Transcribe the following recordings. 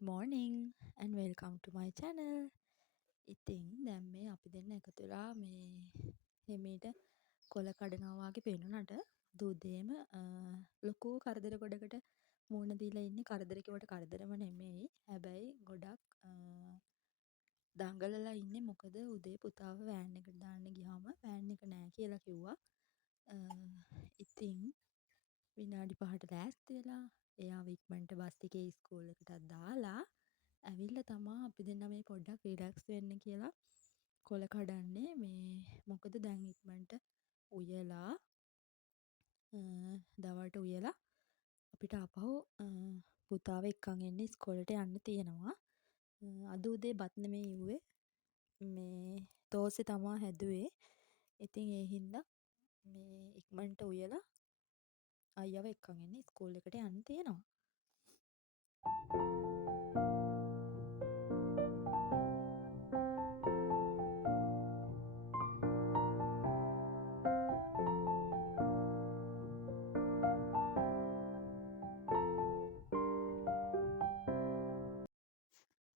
good morning and welcome to my channel. ඉතින් දැන් මේ අපි දෙන්න එකතු වෙලා මේ හිමීට කොළ කඩනවා වගේ පේනුනට දුදේම ලොකු කරදර ගොඩකට මූණ දීලා ඉන්නේ. කරදර කිව්වට කරදරම නෙමෙයි. හැබැයි ගොඩක් දඟලලා ඉන්නේ. මොකද උදේ පුතාව වෑන් එකට දාන්න ගියාම වෑන් එක නෑ කියලා කිව්වා. ඉතින් විනාඩි 5ට ලෑස්ති වෙලා එයාව ඉක්මනට බස් එකේ ඉස්කෝල එකටත් දාලා ඇවිල්ලා තමා අපි දෙන්න මේ පොඩ්ඩක් රිලැක්ස් වෙන්න කියලා කොළ කඩන්නේ. මේ මොකද දැන් ඉක්මනට උයලා දවල්ට උයලා අපිට ආපහු පුතාව එක්කන් එන්න ඉස්කෝලේට යන්න තියෙනවා. අද උදේ බත් නෙමෙයි ඉව්වේ, මේ දෝසෙ තමා හැදුවේ. ඉතින් ඒ හින්දා මේ ඉක්මනට උයලා අයියව එක්කන් එන්න ඉස්කෝල් එකට යන්න තියෙනවා.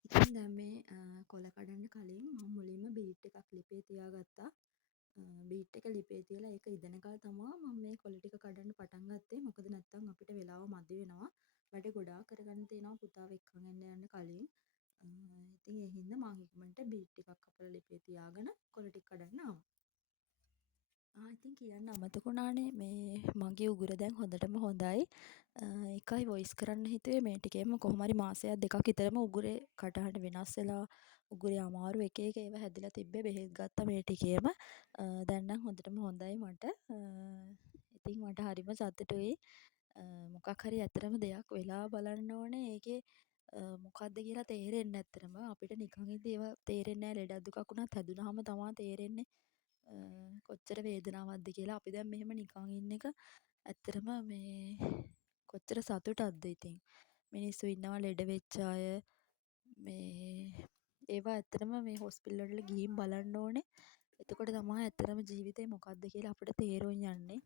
ඉතින් දැන් මේ කොළ කඩන්න කලින් මම මුලින්ම බීට් එකක් ලිපේ තියාගත්තා. බීට් එක ලිපේ තියලා ඒක ඉදෙනකල් තමා මම මේ කොළ ටික කඩන්න පටන් ගත්තේ. මොකද නැත්තම් අපිට වෙලාව මදි වෙනවා. වැඩ ගොඩාක් කරගන්න තියෙනවා පුතාව එක්කන් යන්න කලින්. ඉතින් ඒ හින්දා මම ඉක්මනට බීට් ටිකක් කපලා ලිපේ තියාගෙන කොළ ටික කඩන්න ආවා. ඉතින් කියන්න අමතක වුණානේ මේ මගේ උගුර දැන් හොඳටම හොඳයි. එකයි වොයිස් කරන්න හිතුවේ මේ ටිකේම කොහොම හරි මාසයක් දෙකක් විතරම උගුරේ කටහඬ වෙනස් වෙලා උගුරේ අමාරු එක එක ඒවා හැදිලා තිබ්බේ. බෙහෙත් ගත්තා මේ ටිකේම. දැන් නම් හොඳටම හොඳයි මට. ඉතින් මට හරිම සතුටුයි. මොකක් හරි ඇත්තටම දෙයක් වෙලා බලන්න ඕනේ. ඒකේ මොකද්ද කියලා තේරෙන්නේ නැත්තරම අපිට නිකන් ඉඳි ඒවා තේරෙන්නේ නැහැ. ලෙඩක් දුකක් වුණත් හැදුනහම තමයි තේරෙන්නේ. කොච්චර වේදනාවක්ද කියලා. අපි දැන් මෙහෙම නිකන් ඉන්න එක ඇත්තටම මේ කොච්චර සතුටක්ද ඉතින්. මිනිස්සු ඉන්නවා ලෙඩ වෙච්ච අය. මේ ඒවා ඇත්තටම මේ හොස්පිටල් වල ගිහින් බලන්න ඕනේ. එතකොට තමයි ඇත්තටම ජීවිතේ මොකක්ද කියලා අපිට තේරුම් යන්නේ.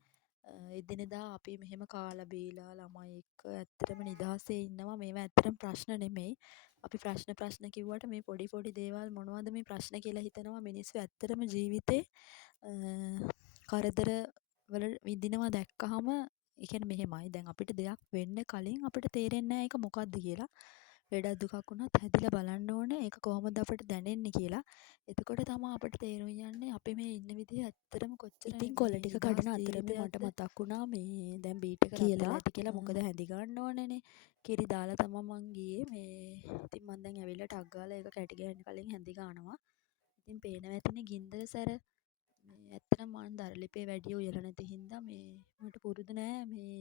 එදිනෙදා අපි මෙහෙම කාලා බීලා ළමයි එක්ක ඇත්තටම නිදහසේ ඉන්නවා. මේවා ඇත්තටම ප්‍රශ්න නෙමෙයි. අපි ප්‍රශ්න කිව්වට මේ පොඩි පොඩි දේවල් මොනවද මේ ප්‍රශ්න කියලා හිතනවා. මිනිස්සු ඇත්තටම ජීවිතේ කරදර වල විඳිනවා දැක්කහම ඒ කියන්නේ මෙහෙමයි. දැන් අපිට දෙයක් වෙන්න කලින් අපිට තේරෙන්නේ නැහැ ඒක මොකක්ද කියලා. ලෙඩක් දුකක් වුණත් හැදිලා බලන්න ඕනේ. ඒක කොහොමද අපිට දැනෙන්නේ කියලා. එතකොට තමයි අපිට තේරුම් යන්නේ අපි මේ ඉන්න විදිහ ඇත්තටම කොච්චර ඉතින් කොළ ටික කඩන අතරමේ මට මතක් වුණා මේ දැන් බීට් එක රත් වෙලා ඇති කියලා. මොකද හැදි ගන්න ඕනේනේ. කිරි දාලා තමයි මං ගියේ. මේ ඉතින් මං දැන් ඇවිල්ලා ටක් ගාලා ඒක කැටි ගහන්න කලින් හැදි ගන්නවා. ඉතින් පේනවා ඇතිනේ ගින්දර සැර. මේ ඇත්තටම මම දරලිපේ වැඩි උයලා නැති හින්දා මේ මට පුරුදු නෑ මේ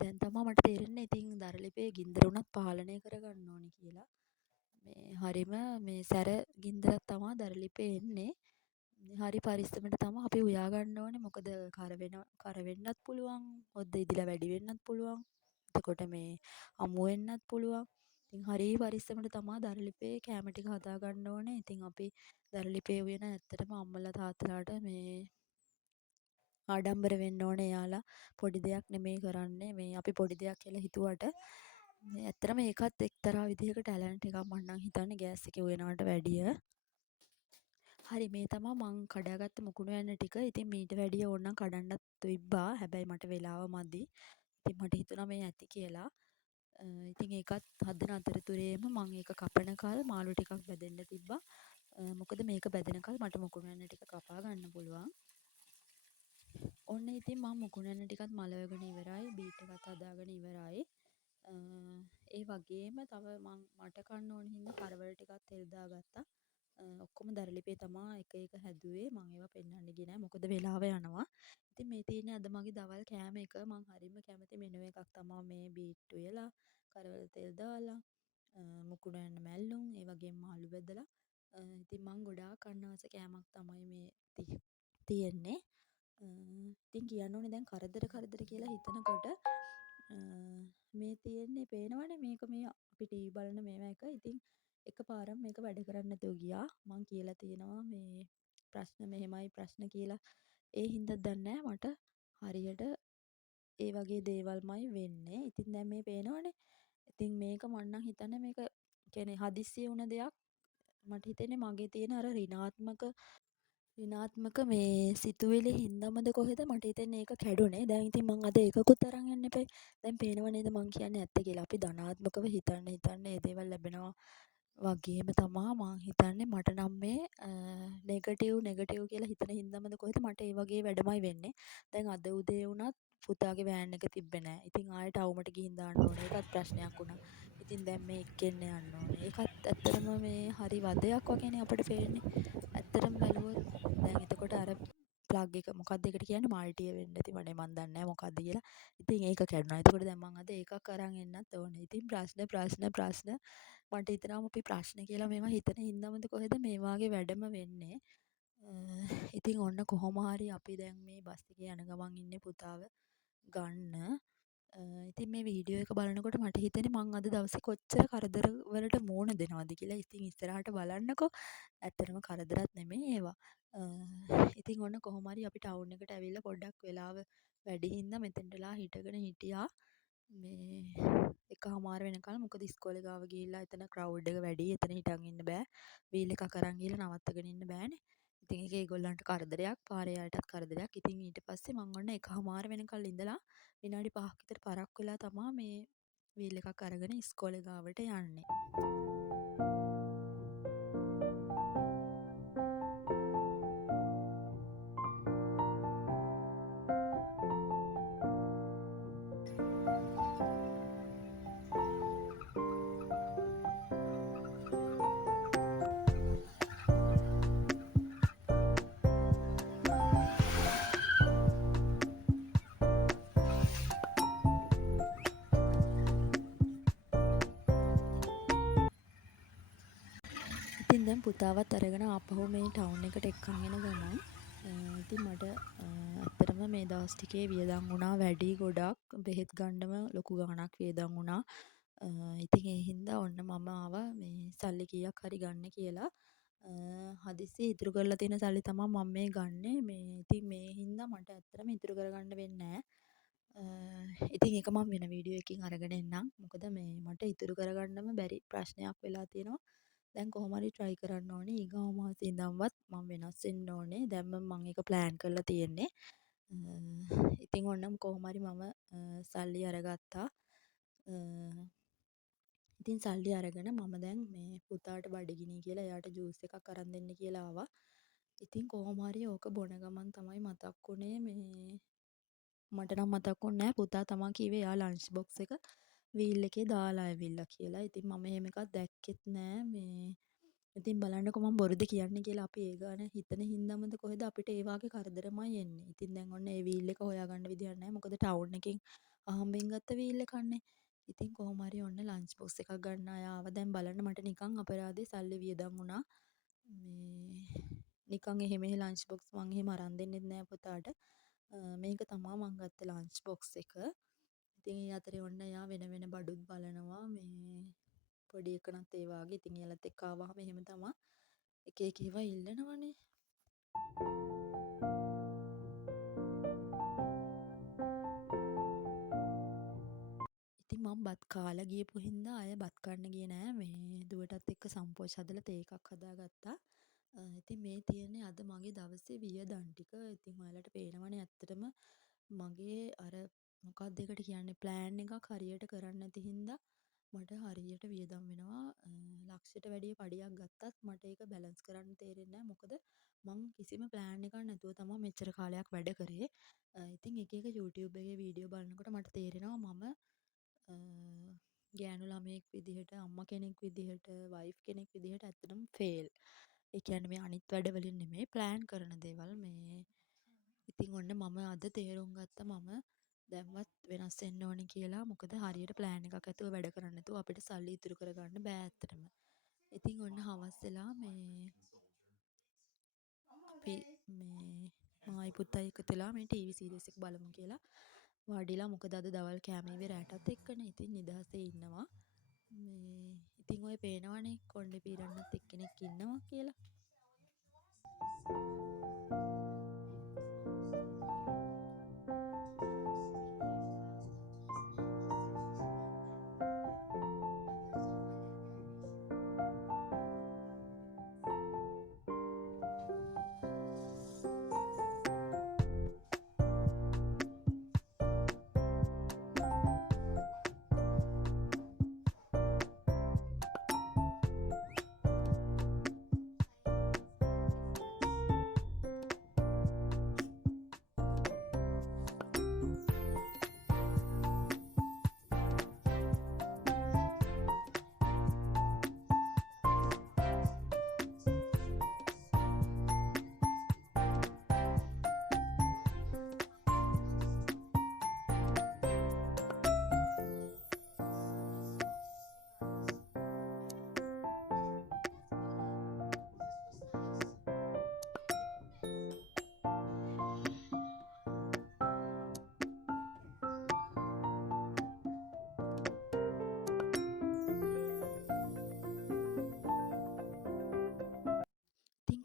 දැන් තමයි මට තේරෙන්නේ ඉතින් දරලිපේ ගින්දර උනත් පාලනය කරගන්න ඕනේ කියලා. මේ හරිම මේ සැර ගින්දරක් තමයි දරලිපේ එන්නේ. හරි පරිස්සමට තමයි අපි උයා ගන්න ඕනේ. මොකද කර වෙන්නත් පුළුවන්. හොද්ද ඉදිලා වැඩි වෙන්නත් පුළුවන්. එතකොට මේ අමු වෙන්නත් පුළුවන්. ඉතින් හරි පරිස්සමට තමයි දරලිපේ කැම ටික හදා ගන්න ඕනේ. ඉතින් අපි දරලිපේ උයන ඇත්තටම අම්මලා තාත්තලාට මේ ආඩම්බර වෙන්න ඕනේ. එයාලා පොඩි දෙයක් නෙමෙයි කරන්නේ. මේ අපි පොඩි දෙයක් කියලා හිතුවට මේ ඇත්තටම ඒකත් එක්තරා විදිහක ටැලන්ට් එකක් මම නම් හිතන්නේ ගෑස් එකේ උයනවට වැඩිය. හරි මේ තමයි මං කඩාගත්ත මුකුණු යන ටික. ඉතින් මීට වැඩිය ඕනනම් කඩන්නත් තිබ්බා. හැබැයි මට වෙලාව මදි. ඉතින් මට හිතුණා මේ ඇති කියලා. ඉතින් ඒකත් හදන අතරතුරේම මං ඒක කපනකල් මාළු ටිකක් බැදෙන්න තිබ්බා. මොකද මේක බැදෙනකල් මට මුකුණු යන ටික කපා ගන්න පුළුවන්. ඔන්න ඉතින් මම මුකුණු යන ටිකත් මලවගෙන ඉවරයි. බීට් එකත් හදාගෙන ඉවරයි. ඒ වගේම තව මට කන්න ඕන හින්දා කරවල ටිකක් තෙල් දාගත්තා. ඔක්කොම දරලිපේ තමා එක එක හැදුවේ. මම ඒවා පෙන්වන්න ගියේ නෑ. මොකද වෙලාව යනවා. ඉතින් මේ තියෙන්නේ අද මගේ දවල් කෑම එක. මං හරිම කැමති මෙනු එකක් තමා මේ බීට් උයලා, කරවල තෙල් දාලා, මුකුණු යන මැල්ලුම්, ඒ වගේම මාළු බෙදලා. ඉතින් මං ගොඩාක් කන්න ආස කෑමක් තමයි මේ තියෙන්නේ. ඉතින් කියන්න ඕනේ දැන් කරදර කියලා හිතනකොට මේ තියෙන්නේ පේනවනේ මේක මේ අපි ටීවී බලන මේවා එක. ඉතින් එකපාරම මේක වැඩ කරන්නේ නැතුව ගියා. මං කියලා තියෙනවා මේ ප්‍රශ්න මෙහෙමයි ප්‍රශ්න කියලා. ඒ හින්දාද දන්නේ නැහැ මට හරියට ඒ වගේ දේවල්මයි වෙන්නේ. ඉතින් දැන් මේ පේනවනේ. ඉතින් මේ මේක මම නම් හිතන්නේ මේක කියන්නේ හදිස්සියේ වුණ දෙයක්. මට හිතෙන්නේ මගේ තියෙන අර ඍණාත්මක මේ සිතුවිලි හින්දාමද කොහෙද මට හිතෙන්නේ ඒක කැඩුනේ. දැන් ඉතින් මං අද ඒකකුත් අරන් යන්න එපේ. දැන් පේනව නේද මං කියන්නේ ඇත්ත කියලා. අපි ධනාත්මකව හිතන්න ඒ දේවල් ලැබෙනවා වගේම තමා මං හිතන්නේ මට නම් මේ නෙගටිව් කියලා හිතන හින්දාමද කොහෙද මට ඒ වගේ වැඩමයි වෙන්නේ. දැන් අද උදේ වුණත් පුතාගේ වෑන් එක තිබ්බේ නෑ. ඉතින් ආයෙ ටවුමට ගිහින් දාන්න ඕනේ. ඒකත් ප්‍රශ්නයක් වුණා. ඉතින් දැන් මේ එක්කෙන්න යන්න ඕනේ. ඒකත් ඇත්තටම මේ හරි වදයක් වගේනේ අපිට පේන්නේ. ඇත්තටම බැලුවොත් දැන් එතකොට අර ප්ලග් එක මොකක්ද ඒකට කියන්නේ මල්ටිය වෙන්න ඇති මම දන්නේ නැහැ මොකක්ද කියලා. ඉතින් ඒක කැඩුනා. එතකොට දැන් මං අද ඒකක් අරන් එන්නත් ඕනේ. ඉතින් ප්‍රශ්න මට හිතෙනවා අපි ප්‍රශ්න කියලා මේවා හිතන හින්දාමද කොහෙද මේ වාගේ වැඩම වෙන්නේ. ඉතින් ඔන්න කොහොම හරි අපි දැන් මේ බස් එකේ යන ගමන් ඉන්නේ පුතාව ගන්න. ඉතින් මේ වීඩියෝ එක බලනකොට මට හිතෙන්නේ මං අද දවසේ කොච්චර කරදර වලට මූණ දෙනවද කියලා. ඉතින් ඉස්සරහට බලන්නකෝ. ඇත්තටම කරදරත් නෙමෙයි ඒවා. ඉතින් ඔන්න කොහොම හරි අපි ටවුන් එකට ඇවිල්ලා පොඩ්ඩක් වෙලාව වැඩි හින්දා මෙතෙන්ටලා හිටගෙන හිටියා. මේ 1:00 වෙනකල් මොකද ඉස්කෝලේ ගාව ගිහිල්ලා එතන ක්‍රවුඩ් එක වැඩි. එතන හිටන් ඉන්න බෑ. වීල් එකක් අරන් ගිහලා නවත්තගෙන ඉන්න බෑනේ. ඉතින් ඒක ඒගොල්ලන්ට කරදරයක්, පාරේ අයටත් කරදරයක්. ඉතින් ඊට පස්සේ මං ඔන්න 1:00 වෙනකල් ඉඳලා විනාඩි 5ක් විතර පරක් වෙලා තමා මේ වීල් එකක් අරගෙන ඉස්කෝලේ ගාවට යන්නේ. ඉතින් දැන් පුතාවත් අරගෙන ආපහු මේ ටවුන් එකට එක්කන් එන ගමන් ඉතින් මට ඇත්තටම මේ දවස් ටිකේ වියදම් වුණා වැඩි ගොඩක්. බෙහෙත් ගන්නම ලොකු ගාණක් වියදම් වුණා. ඉතින් ඒ හින්දා ඔන්න මම ආවා මේ සල්ලි කීයක් හරි ගන්න කියලා. හදිස්සියේ ඉතුරු කරලා තියෙන සල්ලි තමයි මම මේ ගන්නෙ. මේ ඉතින් මේ හින්දා මට ඇත්තටම ඉතුරු කරගන්න වෙන්නේ නැහැ. ඉතින් ඒක මම වෙන වීඩියෝ එකකින් අරගෙන එන්නම්. මොකද මේ මට ඉතුරු කරගන්නම බැරි ප්‍රශ්නයක් වෙලා තියෙනවා. දැන් කොහොම හරි try කරන්න ඕනේ. ඊගාව මාසේ ඉඳන්වත් මම වෙනස් වෙන්න ඕනේ. දැන්ම මම ඒක plan කරලා තියෙන්නේ. ඉතින් ඔන්න කොහොම හරි මම සල්ලි අරගත්තා. ඉතින් සල්ලි අරගෙන මම දැන් මේ පුතාට බඩගිනි කියලා එයාට ජූස් එකක් අරන් දෙන්න කියලා ආවා. ඉතින් කොහොම හරි ඕක බොන ගමන් තමයි මතක් වුණේ මේ මට නම් මතක් වුණේ නැහැ පුතා තමා කිව්වේ එයා ලන්ච් බොක්ස් එක වීල් එකේ දාලා ඇවිල්ලා කියලා. ඉතින් මම එහෙම එකක් දැක්කෙත් නෑ මේ. ඉතින් බලන්නකෝ මම බොරුද කියන්නේ කියලා අපි ඒ ගාන හිතන හින්දාමද කොහෙද අපිට ඒ වාගේ කරදරමයි එන්නේ. ඉතින් දැන් ඔන්න ඒ වීල් එක හොයාගන්න විදියක් නැහැ. මොකද ටවුන් එකෙන් අහම්බෙන් ගත්ත වීල් එකක්නේ. ඉතින් කොහොම හරි ඔන්න ලන්ච් බොක්ස් එකක් ගන්න අය ආවා. දැන් බලන්න මට නිකන් අපරාධේ සල්ලි වියදම් වුණා. මේ නිකන් එහෙම ලන්ච් බොක්ස් මං එහෙම අරන් දෙන්නෙත් නෑ පුතාට. මේක තමා මං ගත්ත ලන්ච් බොක්ස් එක. ඉතින් ඒ අතරේ ඔන්න එයා වෙන වෙන බඩුත් බලනවා මේ පොඩි එකනත් ඒ වාගේ. ඉතින් එයාලත් එක්ක ආවහම එහෙම තමා එක එක ඒවා ඉල්ලනවනේ. ඉතින් මම බත් කාලා ගියපු හින්දා ආයෙ බත් කන්න ගියේ නෑ. මේ දුවටත් එක්ක සම්පෝෂ් හදලා තේ එකක් හදාගත්තා. ඉතින් මේ තියෙන්නේ අද මගේ දවසේ වියදම් ටික. ඉතින් ඔයාලට පේනවනේ ඇත්තටම මගේ අර මොකක්ද ඒකට කියන්නේ ප්ලෑන් එකක් හරියට කරන්නේ නැති හින්දා මට හරියට වියදම් වෙනවා. ලක්ෂයට වැඩිය පඩියක් ගත්තත් මට ඒක බැලන්ස් කරන්න තේරෙන්නේ නැහැ. මොකද මං කිසිම ප්ලෑන් එකක් නැතුව තමයි මෙච්චර කාලයක් වැඩ කරේ. ඉතින් එක එක YouTube එකේ වීඩියෝ බලනකොට මට තේරෙනවා මම ගෑනු ළමයෙක් විදිහට අම්මා කෙනෙක් විදිහට වයිෆ් කෙනෙක් විදිහට ඇත්තටම ෆේල්. ඒ කියන්නේ මේ අනිත් වැඩවලින් නෙමෙයි ප්ලෑන් කරන දේවල් මේ. ඉතින් ඔන්න මම අද තේරුම් ගත්තා මම දැන්වත් වෙනස් වෙන්න ඕනේ කියලා. මොකද හරියට ප්ලෑන් එකක් ඇතුව වැඩ කරන්නේ නැතුව අපිට සල්ලි ඉතුරු කරගන්න බෑ ඇත්තටම. ඉතින් ඔන්න හවස් වෙලා මේ අපි මේ මායි පුතයි එකතු වෙලා මේ ටීවී සීරීස් එක බලමු කියලා වාඩිලා. මොකද අද දවල් කෑම ඉවේ රැටත් එක්කනේ. ඉතින් නිදහසේ ඉන්නවා. මේ ඉතින් ඔය පේනවනේ කොණ්ඩේ පීරන්නත් එක්කෙනෙක් ඉන්නවා කියලා.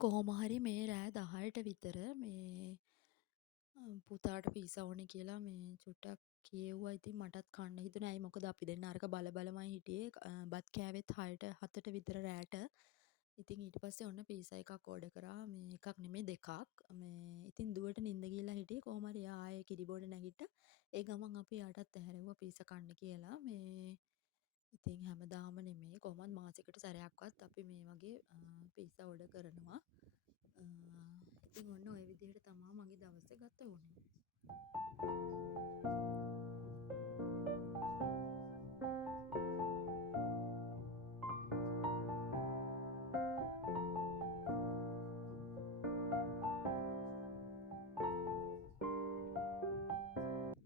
කොහොම හරි මේ රෑ 10ට විතර මේ පුතාට පීසා ඕනේ කියලා මේ චුට්ටක් කියෙව්වා. ඉතින් මටත් කන්න හිතුණා. ඇයි මොකද අපි දෙන්න අරක බල බලමයි හිටියේ. බත් කෑවෙත් 6ට 7ට විතර රෑට. ඉතින් ඊට පස්සේ ඔන්න පීසා එකක් ඕඩර් කරා. මේ එකක් නෙමෙයි දෙකක්. මේ ඉතින් දුවට නිින්ද ගිහලා හිටියේ. කොහොම හරි එයා ආයේ කිරි බොන්න නැගිට්ටා. ඒ ගමන් අපි එයාටත් ඇහැරෙව්වා පීසා කන්න කියලා. මේ ඉතින් හැමදාම නෙමෙයි කොහොමත් මාසෙකට සැරයක්වත් අපි මේ වගේ පීසා ඕඩර් කරනවා. ඉතින් ඔන්න ඔය විදිහට තමා මගේ දවස ගත වුනේ.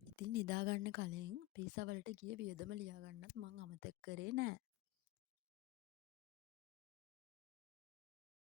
ඉතින් නිදාගන්න කලින් පීසා වලට ගිය වියදම ලියාගන්නත් මං අමතක කරේ නෑ.